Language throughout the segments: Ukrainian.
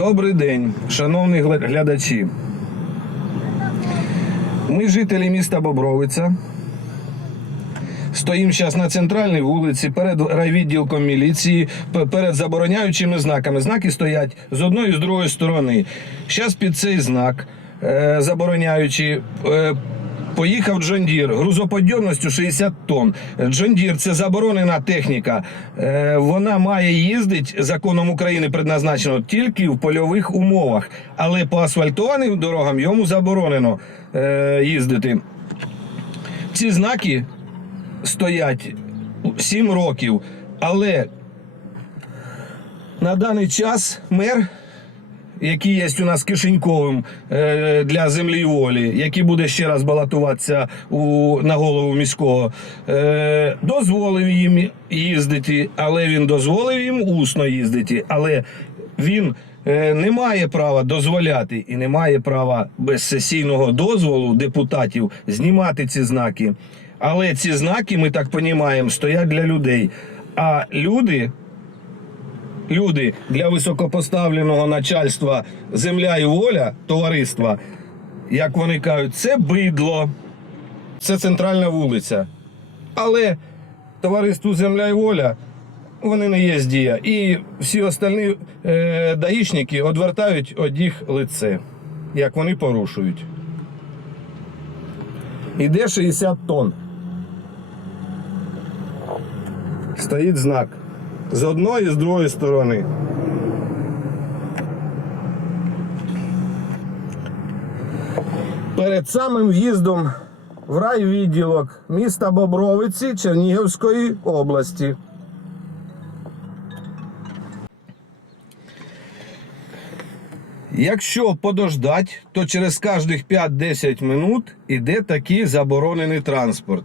Добрий день, шановні глядачі. Ми жителі міста Бобровиця. Стоїмо зараз на центральній вулиці перед райвідділком міліції, перед забороняючими знаками. Знаки стоять з одної і з другої сторони. Зараз під цей знак, е, забороняючи, е, поїхав Джондір грузоподйомністю 60 тонн. Джондір це заборонена техніка. Е, Вона має їздити законом України предназначено тільки в польових умовах, але по асфальтованим дорогам йому заборонено е, їздити. Ці знаки стоять 7 років, але на даний час мер, який є у нас кишеньковим е, для землі волі, який буде ще раз балотуватися у, на голову міського, е, дозволив їм їздити, але він дозволив їм усно їздити. Але він е, не має права дозволяти і не має права без сесійного дозволу депутатів знімати ці знаки. Але ці знаки, ми так розуміємо, стоять для людей. А люди люди для високопоставленого начальства земля і воля товариства, як вони кажуть, це бидло, це центральна вулиця. Але товариству земля і воля вони не є дія. І всі остальні е, даїшники одвертають од їх лице, як вони порушують. Іде 60 тонн. Стоїть знак. З одної і з другої сторони. Перед самим в'їздом в райвідділок міста Бобровиці Чернігівської області. Якщо подождать, то через кожних 5-10 минут іде такий заборонений транспорт.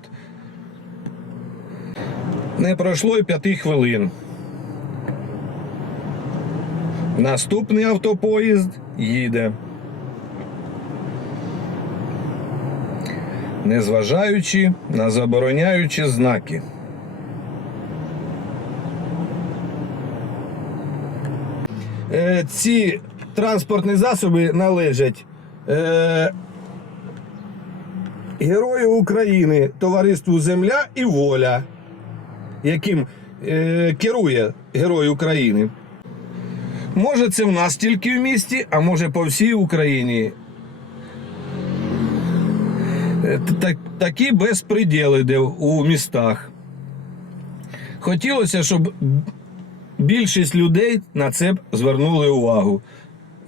Не пройшло і 5 хвилин. Наступний автопоїзд їде. Незважаючи на забороняючі знаки. Е, ці транспортні засоби належать е, Герою України, товариству Земля і Воля, яким е, керує Герой України. Може, це в нас тільки в місті, а може по всій Україні. Е, Такі безпреділи де у містах. Хотілося, щоб більшість людей на це б звернули увагу.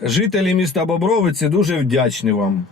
Жителі міста Бобровиці дуже вдячні вам.